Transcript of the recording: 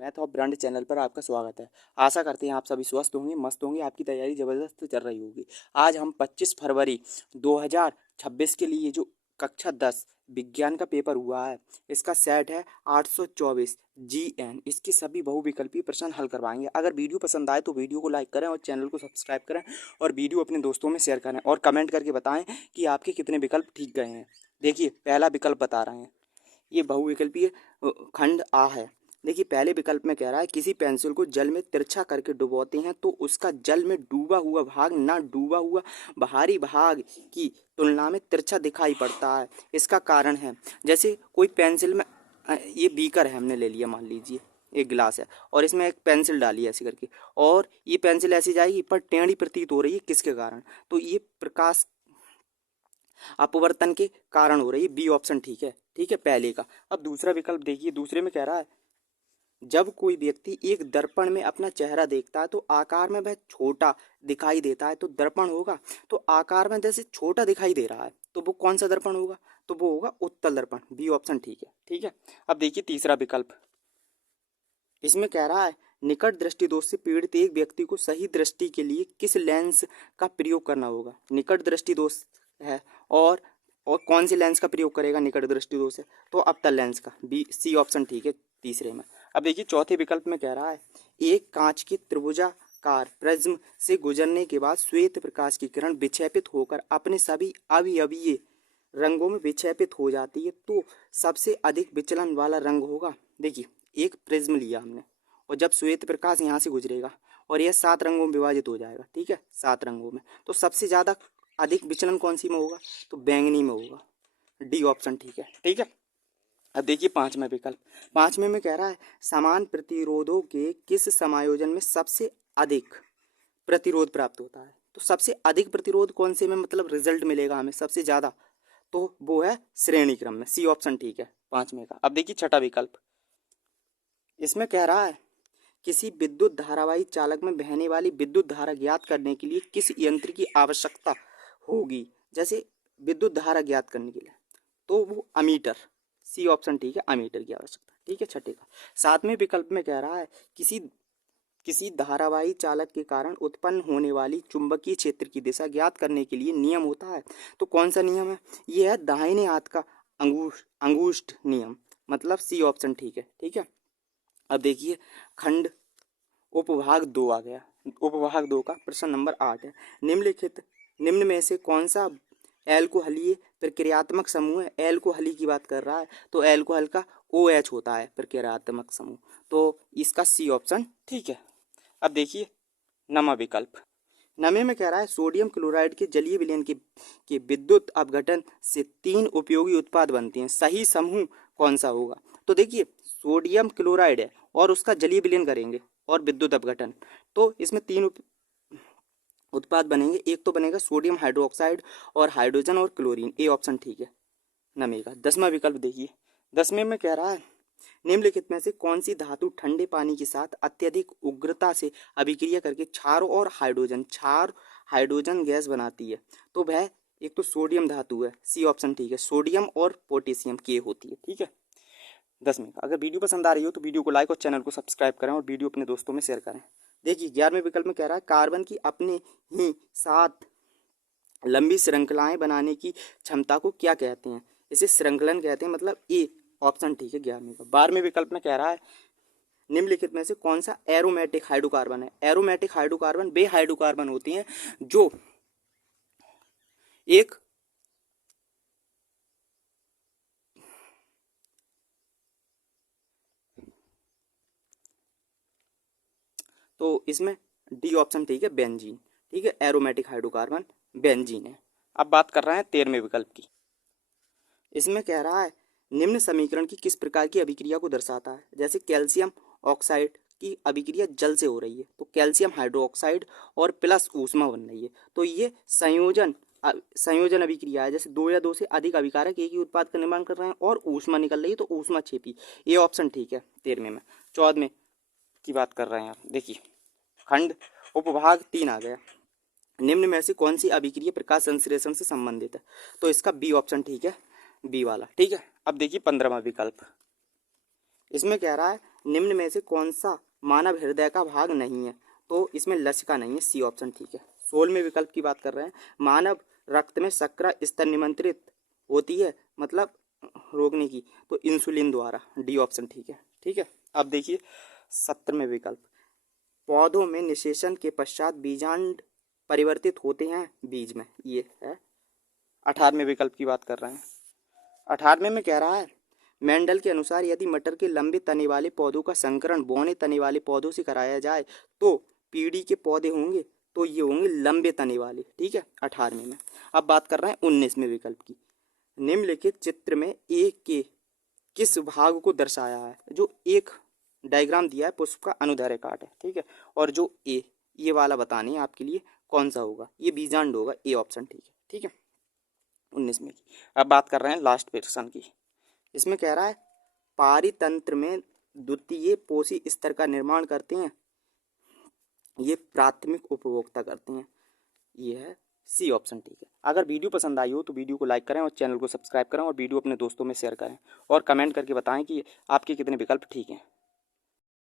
Math of brand channel पर आपका स्वागत है। आशा करते हैं आप सभी स्वस्थ होंगे, मस्त होंगे, आपकी तैयारी ज़बरदस्त चल रही होगी। आज हम 25 फरवरी 2026 के लिए जो कक्षा 10 विज्ञान का पेपर हुआ है, इसका सेट है 824 GN। इसके सभी बहुविकल्पीय प्रश्न हल करवाएंगे। अगर वीडियो पसंद आए तो वीडियो को लाइक करें और चैनल को सब्सक्राइब करें और वीडियो अपने दोस्तों में शेयर करें और कमेंट करके बताएं कि आपके कितने विकल्प ठीक गए हैं। देखिए, पहला विकल्प बता रहे हैं, ये बहुविकल्पीय खंड आ है। देखिए, पहले विकल्प में कह रहा है किसी पेंसिल को जल में तिरछा करके डुबोते हैं तो उसका जल में डूबा हुआ भाग ना डूबा हुआ बाहरी भाग की तुलना में तिरछा दिखाई पड़ता है। इसका कारण है, जैसे कोई पेंसिल में ये बीकर है, हमने ले लिया, मान लीजिए एक गिलास है और इसमें एक पेंसिल डाली है ऐसे करके, और ये पेंसिल ऐसी जाएगी पर टेढ़ी प्रतीत हो रही है। किसके कारण? तो ये प्रकाश अपवर्तन के कारण हो रही है। बी ऑप्शन ठीक है। ठीक है, पहले का। अब दूसरा विकल्प देखिए, दूसरे में कह रहा है जब कोई व्यक्ति एक दर्पण में अपना चेहरा देखता है तो आकार में वह छोटा दिखाई देता है। तो दर्पण होगा, तो आकार में जैसे छोटा दिखाई दे रहा है, तो वो कौन सा दर्पण होगा? तो वो होगा उत्तल दर्पण। बी ऑप्शन ठीक है। ठीक है, अब देखिए तीसरा विकल्प। इसमें कह रहा है निकट दृष्टि दोष से पीड़ित एक व्यक्ति को सही दृष्टि के लिए किस लेंस का प्रयोग करना होगा? निकट दृष्टि दोष है और कौन सी लेंस का प्रयोग करेगा? निकट दृष्टि दोष है तो अवतल लेंस का। बी सी ऑप्शन ठीक है तीसरे में। अब देखिए चौथे विकल्प में कह रहा है एक कांच की त्रिभुजाकार प्रिज्म से गुजरने के बाद श्वेत प्रकाश की किरण विक्षेपित होकर अपने सभी अवयवीय रंगों में विक्षेपित हो जाती है, तो सबसे अधिक विचलन वाला रंग होगा। देखिए, एक प्रिज्म लिया हमने और जब श्वेत प्रकाश यहाँ से गुजरेगा और यह 7 रंगों में विभाजित हो जाएगा, ठीक है, 7 रंगों में, तो सबसे ज़्यादा अधिक विचलन कौन सी में होगा? तो बैंगनी में होगा। डी ऑप्शन ठीक है। ठीक है, अब देखिए पांचवा विकल्प। पांचवें में कह रहा है समान प्रतिरोधों के किस समायोजन में सबसे अधिक प्रतिरोध प्राप्त होता है? तो सबसे अधिक प्रतिरोध कौन से में मतलब रिजल्ट मिलेगा हमें सबसे ज़्यादा? तो वो है श्रेणी क्रम में। सी ऑप्शन ठीक है पांचवें का। अब देखिए छठा विकल्प। इसमें कह रहा है किसी विद्युत धारावाही चालक में बहने वाली विद्युत धारा ज्ञात करने के लिए किस यंत्र की आवश्यकता होगी? जैसे विद्युत धारा ज्ञात करने के लिए तो वो अमीटर। सी ऑप्शन ठीक है, अमीटर की आवश्यकता। ठीक है, छठे का। सातवें विकल्प में कह रहा है किसी धारावाही चालक के कारण उत्पन्न होने वाली चुंबकीय क्षेत्र की दिशा ज्ञात करने के लिए नियम होता है। तो कौन सा नियम है? ये है दाहिने हाथ का अंगूष्ठ नियम, मतलब सी ऑप्शन ठीक है। ठीक है, अब देखिए खंड उपभाग 2 आ गया। उपभाग 2 का प्रश्न नंबर 8 है निम्न में से कौन सा एल्कोहलीय प्रक्रियात्मक समूह है? एल्कोहली की बात कर रहा है तो एल्कोहल का OH होता है प्रक्रियात्मक समूह, तो इसका सी ऑप्शन ठीक है। अब देखिए नवा विकल्प। नवे में कह रहा है सोडियम क्लोराइड के जलीय विलयन के विद्युत अपघटन से 3 उपयोगी उत्पाद बनते हैं। सही समूह कौन सा होगा? तो देखिए सोडियम क्लोराइड है और उसका जलीय विलयन करेंगे और विद्युत अपघटन, तो इसमें 3 उत्पाद बनेंगे। एक तो बनेगा सोडियम हाइड्रोक्साइड और हाइड्रोजन और क्लोरीन। ए ऑप्शन ठीक है नवे का। 10वां विकल्प देखिए। 10वें में कह रहा है निम्नलिखित में से कौन सी धातु ठंडे पानी के साथ अत्यधिक उग्रता से अभिक्रिया करके क्षार हाइड्रोजन गैस बनाती है? तो वह एक तो सोडियम धातु है। सी ऑप्शन ठीक है, सोडियम और पोटेशियम के होती है। ठीक है, 10वें का। अगर वीडियो पसंद आ रही हो तो वीडियो को लाइक और चैनल को सब्सक्राइब करें और वीडियो अपने दोस्तों में शेयर करें। देखिए 11वें विकल्प में कह रहा है कार्बन की अपने ही साथ लंबी श्रृंखलाएं बनाने की क्षमता को क्या कहते हैं? इसे श्रृंखलन कहते हैं, मतलब ए ऑप्शन ठीक है 11वें का। 12वें विकल्प में कह रहा है निम्नलिखित में से कौन सा एरोमेटिक हाइड्रोकार्बन है? एरोमेटिक हाइड्रोकार्बन वे हाइड्रोकार्बन होते हैं जो एक तो इसमें डी ऑप्शन ठीक है, बेंजीन। ठीक है, एरोमेटिक हाइड्रोकार्बन बेंजीन है। अब बात कर रहे हैं 13वें विकल्प की। इसमें कह रहा है निम्न समीकरण की किस प्रकार की अभिक्रिया को दर्शाता है? जैसे कैल्शियम ऑक्साइड की अभिक्रिया जल से हो रही है तो कैल्शियम हाइड्रोक्साइड और प्लस ऊष्मा बन रही है, तो ये संयोजन अभिक्रिया है। जैसे 2 या 2 से अधिक अभिकारक एक ही उत्पाद का निर्माण कर रहे हैं और ऊष्मा निकल रही है तो ऊष्मा छेपी। ये ऑप्शन ठीक है 13वें में। 14वें की बात कर रहे हैं आप। देखिए खंड उपभाग 3 आ गया। निम्न में से कौन सी अभिक्रिया प्रकाश संश्लेषण से संबंधित है? तो इसका बी ऑप्शन ठीक है, बी वाला। ठीक है, अब देखिए 15वां विकल्प। इसमें कह रहा है निम्न में से कौन सा मानव हृदय का भाग नहीं है? तो इसमें लसिका नहीं है, सी ऑप्शन ठीक है। 16वें विकल्प की बात कर रहे हैं, मानव रक्त में शर्करा स्तर नियंत्रित होती है मतलब रोकने की, तो इंसुलिन द्वारा, डी ऑप्शन ठीक है। ठीक है, अब देखिए 17वें विकल्प, पौधों में निषेचन के पश्चात बीजांड परिवर्तित होते हैं बीज में, ये है। 18वें विकल्प की बात कर रहे हैं, 18वें में कह रहा है मेंडल के अनुसार यदि मटर के लंबे तने वाले पौधों का संकरण बौने तने वाले पौधों से कराया जाए तो पीढ़ी के पौधे होंगे, तो ये होंगे लंबे तने वाले। ठीक है, 18वें में। अब बात कर रहे हैं 19वें विकल्प की, निम्नलिखित चित्र में एक के किस भाग को दर्शाया है? जो एक डायग्राम दिया है पुष्प का अनुदैर्घ्य काट है। ठीक है, और जो ए ये वाला बतानी है आपके लिए कौन सा होगा, ये बीजांड होगा, ए ऑप्शन ठीक है। ठीक है, 19वें की। अब बात कर रहे हैं लास्ट प्रश्न की, इसमें कह रहा है पारितंत्र में द्वितीय पोषी स्तर का निर्माण करते हैं, ये प्राथमिक उपभोक्ता करते हैं, ये है सी ऑप्शन ठीक है। अगर वीडियो पसंद आई हो तो वीडियो को लाइक करें और चैनल को सब्सक्राइब करें और वीडियो अपने दोस्तों में शेयर करें और कमेंट करके बताएं कि आपके कितने विकल्प ठीक हैं।